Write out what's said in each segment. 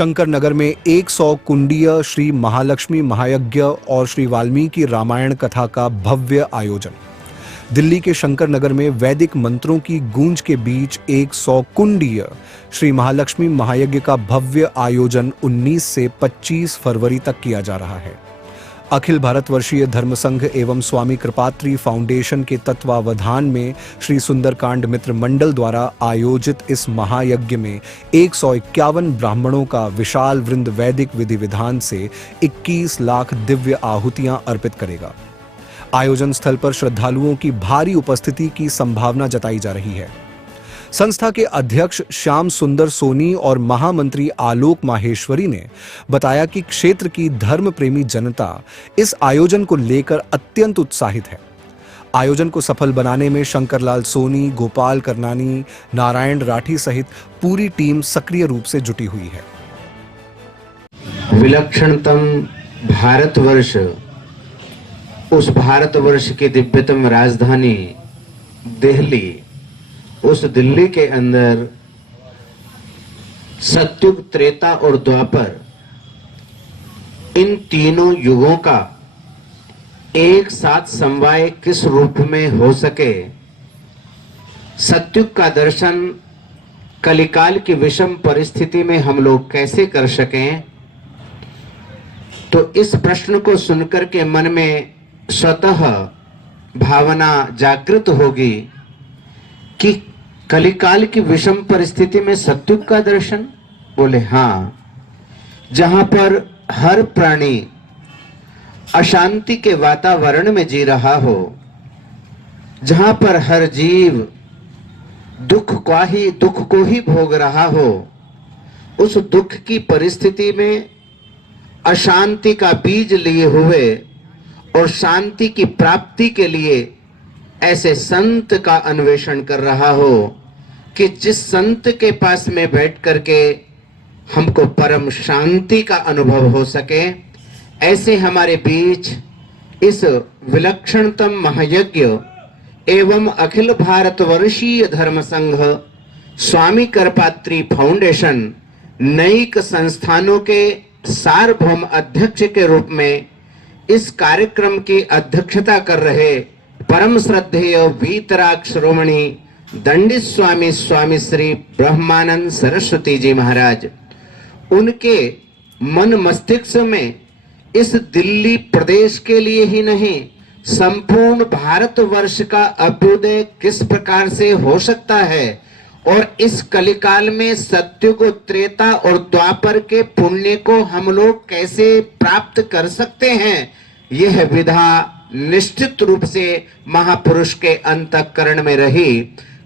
शंकर नगर में 100 कुंडीय श्री महालक्ष्मी महायज्ञ और श्री वाल्मीकि रामायण कथा का भव्य आयोजन। दिल्ली के शंकर नगर में वैदिक मंत्रों की गूंज के बीच 100 कुंडीय श्री महालक्ष्मी महायज्ञ का भव्य आयोजन 19 से 25 फरवरी तक किया जा रहा है। अखिल भारतवर्षीय धर्म संघ एवं स्वामी कृपात्री फाउंडेशन के तत्वावधान में श्री सुंदरकांड मित्र मंडल द्वारा आयोजित इस महायज्ञ में 151 ब्राह्मणों का विशाल वृंद वैदिक विधि विधान से 21 लाख दिव्य आहुतियां अर्पित करेगा। आयोजन स्थल पर श्रद्धालुओं की भारी उपस्थिति की संभावना जताई जा रही है। संस्था के अध्यक्ष श्याम सुंदर सोनी और महामंत्री आलोक माहेश्वरी ने बताया कि क्षेत्र की धर्म प्रेमी जनता इस आयोजन को लेकर अत्यंत उत्साहित है। आयोजन को सफल बनाने में शंकरलाल सोनी, गोपाल करनानी, नारायण राठी सहित पूरी टीम सक्रिय रूप से जुटी हुई है। विलक्षणतम भारतवर्ष, उस भारतवर्ष की दिव्यतम राजधानी दिल्ली, उस दिल्ली के अंदर सतयुग, त्रेता और द्वापर, इन तीनों युगों का एक साथ समवाय किस रूप में हो सके, सतयुग का दर्शन कलिकाल की विषम परिस्थिति में हम लोग कैसे कर सकें, तो इस प्रश्न को सुनकर के मन में स्वतः भावना जागृत होगी कि कलिकाल की विषम परिस्थिति में सतयुग का दर्शन। बोले हाँ, जहां पर हर प्राणी अशांति के वातावरण में जी रहा हो, जहां पर हर जीव दुख को ही भोग रहा हो, उस दुख की परिस्थिति में अशांति का बीज लिए हुए और शांति की प्राप्ति के लिए ऐसे संत का अन्वेषण कर रहा हो कि जिस संत के पास में बैठ करके हमको परम शांति का अनुभव हो सके, ऐसे हमारे बीच इस विलक्षणतम महायज्ञ एवं अखिल भारतवर्षीय धर्म संघ स्वामी करपात्री फाउंडेशन नैक संस्थानों के सार्वभौम अध्यक्ष के रूप में इस कार्यक्रम की अध्यक्षता कर रहे परम श्रद्धेय वीतराग श्रोमणी दंडित स्वामी स्वामी श्री ब्रह्मानंद सरस्वती जी महाराज, उनके मन मस्तिष्क में इस दिल्ली प्रदेश के लिए ही नहीं, संपूर्ण भारतवर्ष का अभ्युदय किस प्रकार से हो सकता है और इस कलिकाल में सतयुग, त्रेता और द्वापर के पुण्य को हम लोग कैसे प्राप्त कर सकते हैं, यह विधा निश्चित रूप से महापुरुष के अंतःकरण में रही।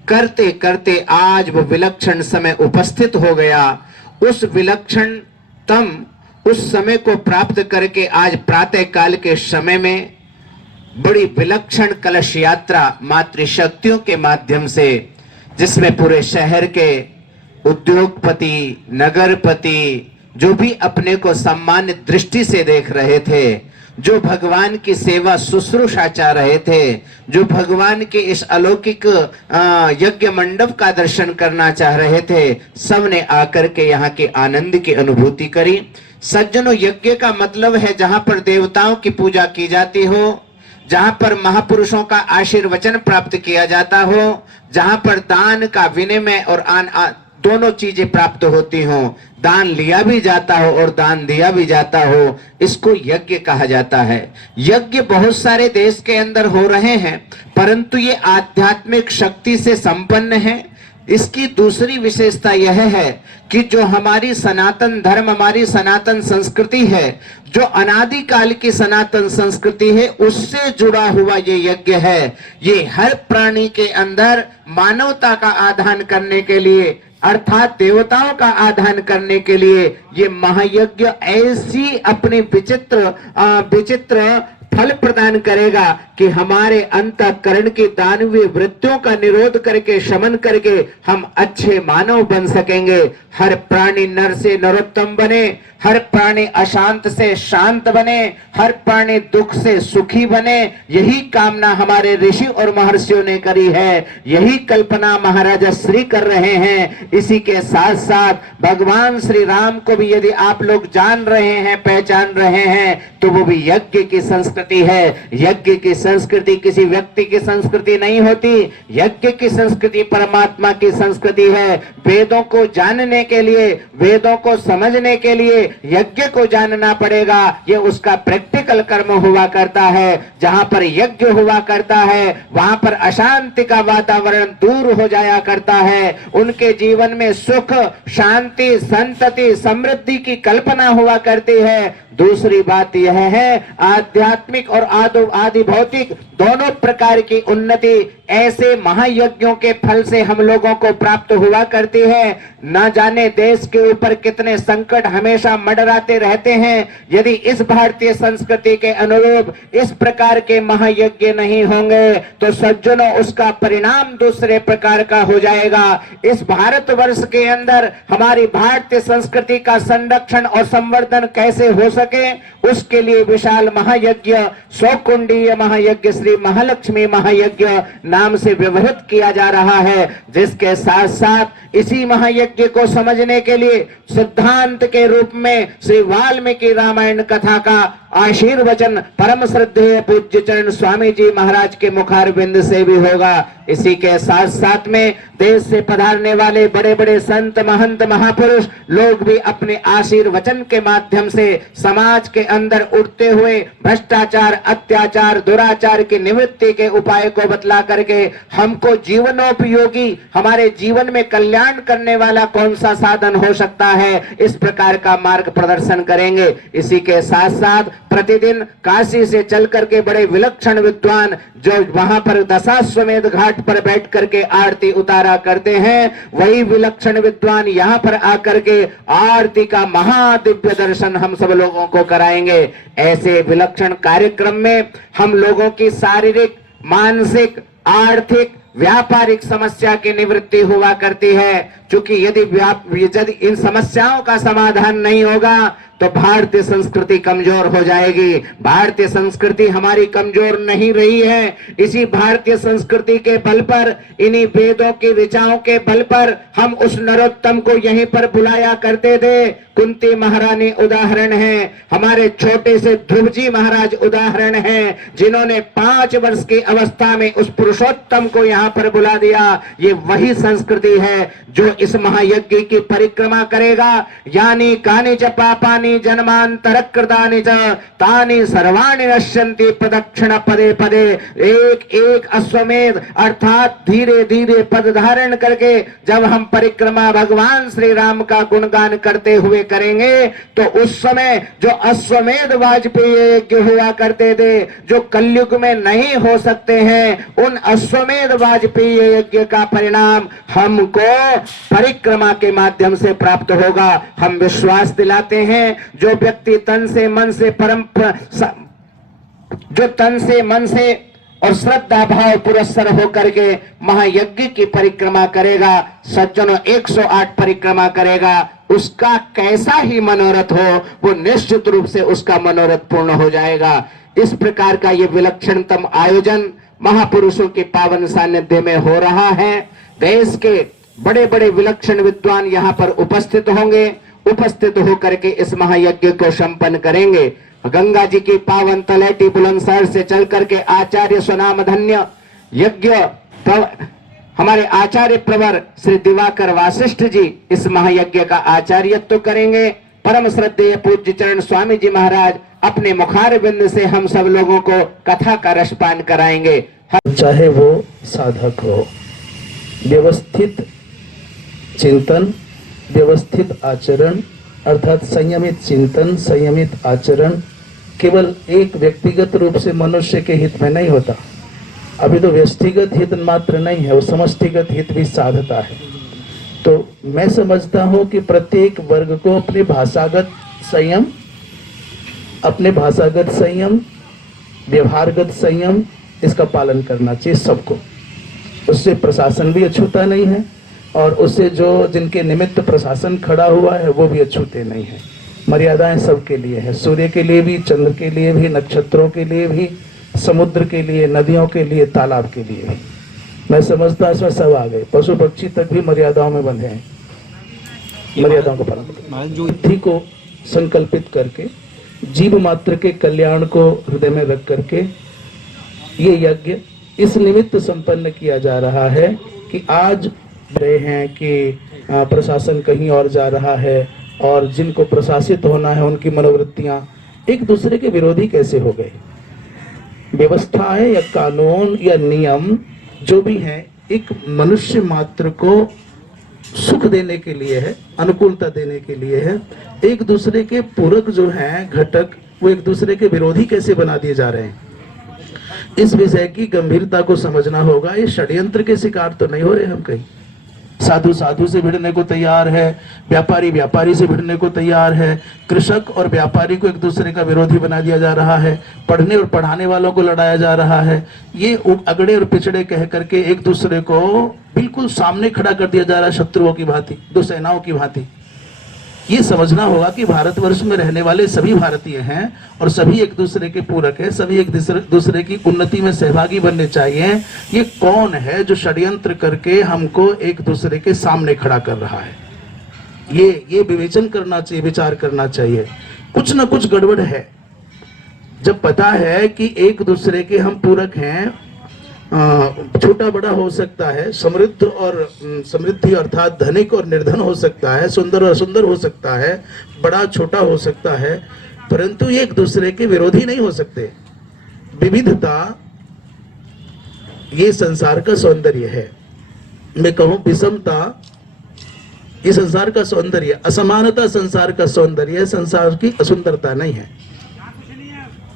करते करते आज वो विलक्षण समय उपस्थित हो गया। उस विलक्षणतम उस समय को प्राप्त करके आज प्रातः काल के समय में बड़ी विलक्षण कलश यात्रा मातृशक्तियों के माध्यम से, जिसमें पूरे शहर के उद्योगपति, नगरपति, जो भी अपने को सम्मानित दृष्टि से देख रहे थे, जो भगवान की सेवा शुश्रूषा चाह रहे थे, जो भगवान के इस अलौकिक यज्ञ मंडप का दर्शन करना चाह रहे थे, सबने आकर के यहाँ के आनंद की अनुभूति करी। सज्जनों, यज्ञ का मतलब है जहां पर देवताओं की पूजा की जाती हो, जहां पर महापुरुषों का आशीर्वचन प्राप्त किया जाता हो, जहां पर दान का विनिमय और दोनों चीजें प्राप्त होती हो, दान लिया भी जाता हो और दान दिया भी जाता हो, इसको यज्ञ कहा जाता है। यज्ञ बहुत सारे देश के अंदर हो रहे हैं, परंतु ये आध्यात्मिक शक्ति से संपन्न है। इसकी दूसरी विशेषता यह है कि जो हमारी सनातन धर्म, हमारी सनातन संस्कृति है, जो अनादिकाल की सनातन संस्कृति है, उससे जुड़ा हुआ ये यज्ञ है। ये हर प्राणी के अंदर मानवता का आधान करने के लिए, अर्थात देवताओं का आधान करने के लिए ये महायज्ञ ऐसी अपने विचित्र फल प्रदान करेगा कि हमारे अंतःकरण की दानवीय वृत्तियों का निरोध करके, शमन करके हम अच्छे मानव बन सकेंगे। हर प्राणी नर से नरोत्तम बने, हर प्राणी अशांत से शांत बने, हर प्राणी दुख से सुखी बने। यही कामना हमारे ऋषि और महर्षियों ने करी है, यही कल्पना महाराजा श्री कर रहे हैं। इसी के साथ साथ भगवान श्री राम को भी यदि आप लोग जान रहे हैं, पहचान रहे हैं, तो वो भी यज्ञ की संस्कृति है। यज्ञ की संस्कृति किसी व्यक्ति की संस्कृति नहीं होती, यज्ञ की संस्कृति परमात्मा की संस्कृति है। वेदों को जानने के लिए, वेदों को समझने के लिए यज्ञ को जानना पड़ेगा। ये उसका प्रैक्टिकल कर्म हुआ करता है। जहां पर यज्ञ हुआ करता है वहां पर अशांति का वातावरण दूर हो जाया करता है। उनके जीवन में सुख, शांति, संतति, समृद्धि की कल्पना हुआ करती है। दूसरी बात यह है, आध्यात्मिक और आदि भौतिक दोनों प्रकार की उन्नति ऐसे महायज्ञों के फल से हम लोगों को प्राप्त हुआ करती है। न जाने देश के ऊपर कितने संकट हमेशा मंडराते रहते हैं। यदि इस भारतीय संस्कृति के अनुरूप इस प्रकार के महायज्ञ नहीं होंगे तो सज्जनों उसका परिणाम दूसरे प्रकार का हो जाएगा। इस भारतवर्ष के अंदर हमारी भारतीय संस्कृति का संरक्षण और संवर्धन कैसे हो सके, उसके लिए विशाल महायज्ञ, 100 कुंडीय महायज्ञ, श्री महालक्ष्मी महायज्ञ नाम से व्यवहित किया जा रहा है। जिसके साथ साथ इसी महायज्ञ को समझने के लिए सिद्धांत के रूप में श्री वाल्मीकि रामायण कथा का आशीर्वचन परम श्रद्धेय पूज्य चरण स्वामी जी महाराज के मुखारबिंद से भी होगा। इसी के साथ साथ में देश से पधारने वाले बड़े बड़े संत, महंत, महापुरुष लोग भी अपने आशीर्वचन के माध्यम से समाज के अंदर उठते हुए भ्रष्टाचार, अत्याचार, दुराचार की निवृत्ति के उपाय को बतला करके हमको जीवनोपयोगी, हमारे जीवन में कल्याण करने वाला कौन सा साधन हो सकता है, इस प्रकार का मार्ग प्रदर्शन करेंगे। इसी के साथ साथ प्रतिदिन काशी से चल करके बड़े विलक्षण विद्वान जो वहां पर दशाश्वमेध घाट पर बैठ करके आरती उतारा करते हैं, वही विलक्षण विद्वान यहाँ पर आकर के आरती का महादिव्य दर्शन हम सब लोगों को कराएंगे। ऐसे विलक्षण कार्यक्रम में हम लोगों की शारीरिक, मानसिक, आर्थिक, व्यापारिक समस्या की निवृत्ति हुआ करती है। क्योंकि यदि इन समस्याओं का समाधान नहीं होगा तो भारतीय संस्कृति कमजोर हो जाएगी। भारतीय संस्कृति हमारी कमजोर नहीं रही है। इसी भारतीय संस्कृति के बल पर, इन्हीं वेदों की ऋचाओं के बल पर हम उस नरोत्तम को यहीं पर बुलाया करते थे। कुंती महारानी उदाहरण है, हमारे छोटे से ध्रुव जी महाराज उदाहरण है, जिन्होंने 5 वर्ष की अवस्था में उस पुरुषोत्तम को यहाँ पर बुला दिया। ये वही संस्कृति है जो इस महायज्ञ की परिक्रमा करेगा। यानी कानि च पापानि जन्मांतर कृतानि च तानि सर्वाणि नश्यन्ति प्रदक्षिण पदे पदे। एक एक अश्वमेध अर्थात धीरे धीरे पद धारण करके जब हम परिक्रमा भगवान श्री राम का गुणगान करते हुए करेंगे तो उस समय जो अश्वमेध वाजपेयी यज्ञ हुआ करते थे, जो कलयुग में नहीं हो सकते हैं, उन अश्वमेध वाजपेयी यज्ञ का परिणाम हमको परिक्रमा के माध्यम से प्राप्त होगा। हम विश्वास दिलाते हैं जो व्यक्ति तन से मन से और श्रद्धा भाव पुरस्सर होकर के महायज्ञ की परिक्रमा करेगा, सज्जनों 108 परिक्रमा करेगा, उसका कैसा ही मनोरथ हो, वो निश्चित रूप से उसका मनोरथ पूर्ण हो जाएगा। इस प्रकार का ये विलक्षणतम आयोजन महापुरुषों के पावन सानिध्य में हो रहा है। देश के बड़े बड़े विलक्षण विद्वान यहाँ पर उपस्थित होंगे, उपस्थित होकर के इस महायज्ञ को संपन्न करेंगे। गंगा जी की पावन तलहटी बुलंदशहर से चल करके आचार्य स्वनाम धन्य यज्ञ हमारे आचार्य प्रवर श्री दिवाकर वासिष्ठ जी इस महायज्ञ का आचार्यत्व करेंगे। परम श्रद्धेय पूज्य चरण स्वामी जी महाराज अपने मुखारबिंद से हम सब लोगों को कथा का रसपान कराएंगे। चाहे वो साधक हो, व्यवस्थित चिंतन, व्यवस्थित आचरण अर्थात संयमित चिंतन, संयमित आचरण केवल एक व्यक्तिगत रूप से मनुष्य के हित में नहीं होता। अभी तो व्यक्तिगत हित मात्र नहीं है, वो समष्टिगत हित भी साधता है। तो मैं समझता हूँ कि प्रत्येक वर्ग को अपने भाषागत संयम व्यवहारगत संयम, इसका पालन करना चाहिए सबको। उससे प्रशासन भी अछूता नहीं है और उससे जो जिनके निमित्त प्रशासन खड़ा हुआ है वो भी अछूते नहीं है। मर्यादाएं सबके लिए है, सूर्य के लिए भी, चंद्र के लिए भी, नक्षत्रों के लिए भी, समुद्र के लिए, नदियों के लिए, तालाब के लिए भी। मैं समझता इसमें सब आ गए, पशु पक्षी तक भी मर्यादाओं में बंधे हैं। मर्यादाओं का पालन जो बुद्धि को संकल्पित करके जीव मात्र के कल्याण को हृदय में रख करके ये यज्ञ इस निमित्त संपन्न किया जा रहा है कि आज रहे हैं कि प्रशासन कहीं और जा रहा है और जिनको प्रशासित होना है उनकी मनोवृत्तियां एक दूसरे के विरोधी कैसे हो गए। व्यवस्थाएं या कानून या नियम जो भी हैं एक मनुष्य मात्र को सुख देने के लिए है, अनुकूलता देने के लिए है। एक दूसरे के पूरक जो हैं घटक वो एक दूसरे के विरोधी कैसे बना दिए जा रहे हैं। इस विषय की गंभीरता को समझना होगा। ये षड्यंत्र के शिकार तो नहीं हो रहे हम कहीं। साधु साधु से भिड़ने को तैयार है, व्यापारी व्यापारी से भिड़ने को तैयार है, कृषक और व्यापारी को एक दूसरे का विरोधी बना दिया जा रहा है, पढ़ने और पढ़ाने वालों को लड़ाया जा रहा है। ये अगड़े और पिछड़े कह करके एक दूसरे को बिल्कुल सामने खड़ा कर दिया जा रहा है, शत्रुओं की भांति, दो सेनाओं की भांति। ये समझना होगा कि भारतवर्ष में रहने वाले सभी भारतीय हैं और सभी एक दूसरे के पूरक हैं, सभी एक दूसरे की उन्नति में सहभागी बनने चाहिए। ये कौन है जो षड्यंत्र करके हमको एक दूसरे के सामने खड़ा कर रहा है, ये विवेचन करना चाहिए, विचार करना चाहिए। कुछ ना कुछ गड़बड़ है। जब पता है कि एक दूसरे के हम पूरक हैं, छोटा बड़ा हो सकता है, समृद्ध और समृद्धि अर्थात धनिक और निर्धन हो सकता है, सुंदर और असुंदर हो सकता है, बड़ा छोटा हो सकता है, परंतु ये एक दूसरे के विरोधी नहीं हो सकते। विविधता ये संसार का सौंदर्य है। मैं कहूं विषमता ये संसार का सौंदर्य, असमानता संसार का सौंदर्य है, संसार की असुंदरता नहीं है।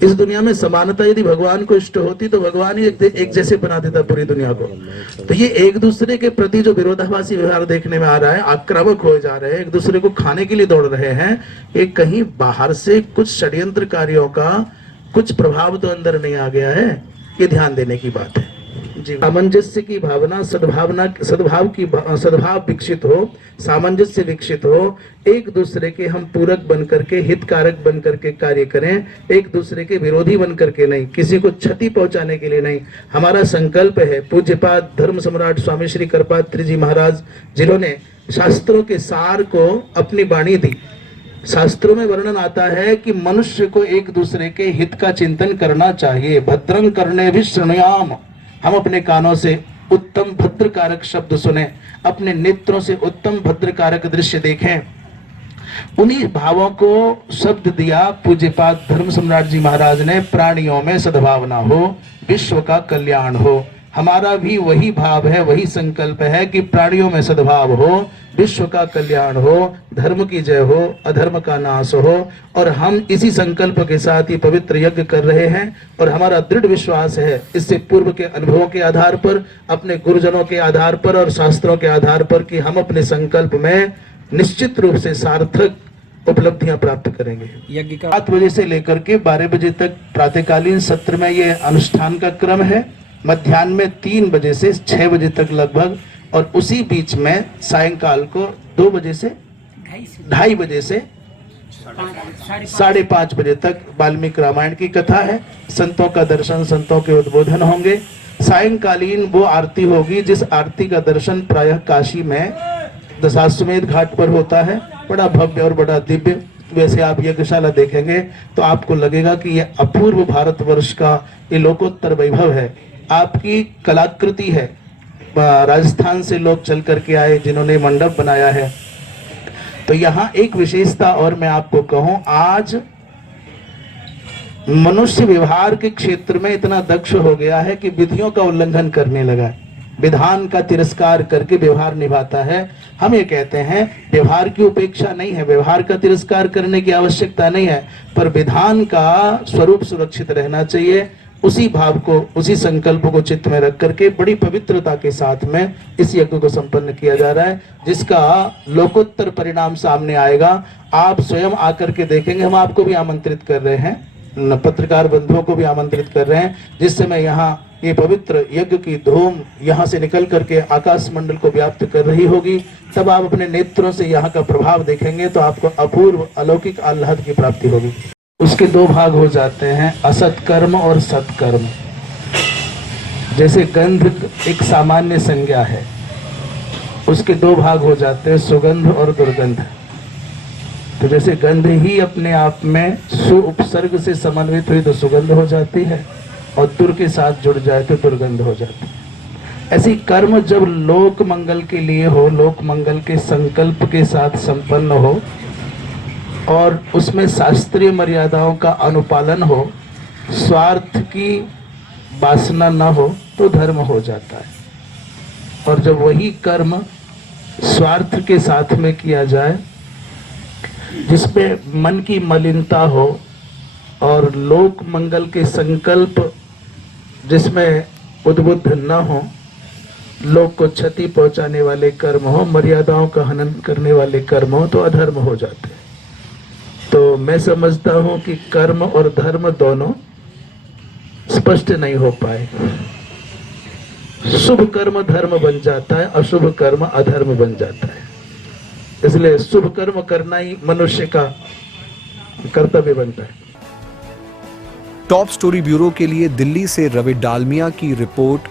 इस दुनिया में समानता यदि भगवान को इष्ट होती तो भगवान ही एक जैसे बना देता पूरी दुनिया को। तो ये एक दूसरे के प्रति जो विरोधाभासी व्यवहार देखने में आ रहा है, आक्रामक हो जा रहे हैं, एक दूसरे को खाने के लिए दौड़ रहे हैं, ये कहीं बाहर से कुछ षड्यंत्रकारियों का कुछ प्रभाव तो अंदर नहीं आ गया है। ये ध्यान देने की बात है। सामंजस्य की भावना, सद्भाव विकसित हो, सामंजस्य विकसित हो, एक दूसरे के हम पूरक बन करके, हितकारक बन करके कार्य करें, एक दूसरे के विरोधी बन करके नहीं, किसी को क्षति पहुंचाने के लिए नहीं। हमारा संकल्प है। पूज्यपाद धर्म सम्राट स्वामी श्री करपात्री जी महाराज जिन्होंने शास्त्रों के सार को अपनी वाणी दी। शास्त्रों में वर्णन आता है कि मनुष्य को एक दूसरे के हित का चिंतन करना चाहिए। भद्रं करने भी शृणुयाम, हम अपने कानों से उत्तम भद्रकारक शब्द सुने, अपने नेत्रों से उत्तम भद्रकारक दृश्य देखें। उन्हीं भावों को शब्द दिया पूज्यपाद धर्म सम्राट जी महाराज ने, प्राणियों में सद्भावना हो, विश्व का कल्याण हो। हमारा भी वही भाव है, वही संकल्प है कि प्राणियों में सद्भाव हो, विश्व का कल्याण हो, धर्म की जय हो, अधर्म का नाश हो। और हम इसी संकल्प के साथ ये पवित्र यज्ञ कर रहे हैं और हमारा दृढ़ विश्वास है, इससे पूर्व के अनुभवों के आधार पर, अपने गुरुजनों के आधार पर और शास्त्रों के आधार पर, कि हम अपने संकल्प में निश्चित रूप से सार्थक उपलब्धियां प्राप्त करेंगे। यज्ञ का 7 बजे से लेकर के 12 बजे तक प्रातःकालीन सत्र में ये अनुष्ठान का क्रम है। मध्याह्न में 3 बजे से 6 बजे तक लगभग, और उसी बीच में सायंकाल को 2 बजे से 2:30 बजे से 5:30 बजे तक वाल्मीकि रामायण की कथा है। संतों का दर्शन, संतों के उद्बोधन होंगे। सायंकालीन वो आरती होगी जिस आरती का दर्शन प्रायः काशी में दशाश्वमेध घाट पर होता है। बड़ा भव्य और बड़ा दिव्य। वैसे आप यज्ञशाला देखेंगे तो आपको लगेगा कि यह अपूर्व भारतवर्ष का ये लोकोत्तर वैभव है। आपकी कलाकृति है। राजस्थान से लोग चल करके आए जिन्होंने मंडप बनाया है। तो यहाँ एक विशेषता और मैं आपको कहूं, आज मनुष्य व्यवहार के क्षेत्र में इतना दक्ष हो गया है कि विधियों का उल्लंघन करने लगा, विधान का तिरस्कार करके व्यवहार निभाता है। हम ये कहते हैं व्यवहार की उपेक्षा नहीं है, व्यवहार का तिरस्कार करने की आवश्यकता नहीं है, पर विधान का स्वरूप सुरक्षित रहना चाहिए। उसी भाव को, उसी संकल्प को चित्त में रख करके बड़ी पवित्रता के साथ में इस यज्ञ को संपन्न किया जा रहा है, जिसका लोकोत्तर परिणाम सामने आएगा। आप स्वयं आकर के देखेंगे। हम आपको भी आमंत्रित कर रहे हैं पत्रकार बंधुओं को भी आमंत्रित कर रहे हैं, जिस समय यहाँ ये पवित्र यज्ञ की धूम यहाँ से निकल करके आकाश मंडल को व्याप्त कर रही होगी, तब आप अपने नेत्रों से यहाँ का प्रभाव देखेंगे तो आपको अपूर्व अलौकिक आह्लाद की प्राप्ति होगी। उसके दो भाग हो जाते हैं, असत्कर्म और सत्कर्म। जैसे गंध एक सामान्य संज्ञा है, उसके दो भाग हो जाते हैं, सुगंध और दुर्गंध। तो जैसे गंध ही अपने आप में सु उपसर्ग से समन्वित हुई तो सुगंध हो जाती है, और दुर के साथ जुड़ जाए तो दुर्गंध हो जाती है। ऐसी कर्म जब लोक मंगल के लिए हो, लोक मंगल के संकल्प के साथ संपन्न हो और उसमें शास्त्रीय मर्यादाओं का अनुपालन हो, स्वार्थ की वासना न हो, तो धर्म हो जाता है। और जब वही कर्म स्वार्थ के साथ में किया जाए, जिसमें मन की मलिनता हो और लोक मंगल के संकल्प जिसमें उद्बुद्ध न हो, लोक को क्षति पहुंचाने वाले कर्म हो, मर्यादाओं का हनन करने वाले कर्म हो, तो अधर्म हो जाते हैं। तो मैं समझता हूं कि कर्म और धर्म दोनों स्पष्ट नहीं हो पाए। शुभ कर्म धर्म बन जाता है, अशुभ कर्म अधर्म बन जाता है। इसलिए शुभ कर्म करना ही मनुष्य का कर्तव्य बनता है। टॉप स्टोरी ब्यूरो के लिए दिल्ली से रवि डालमिया की रिपोर्ट।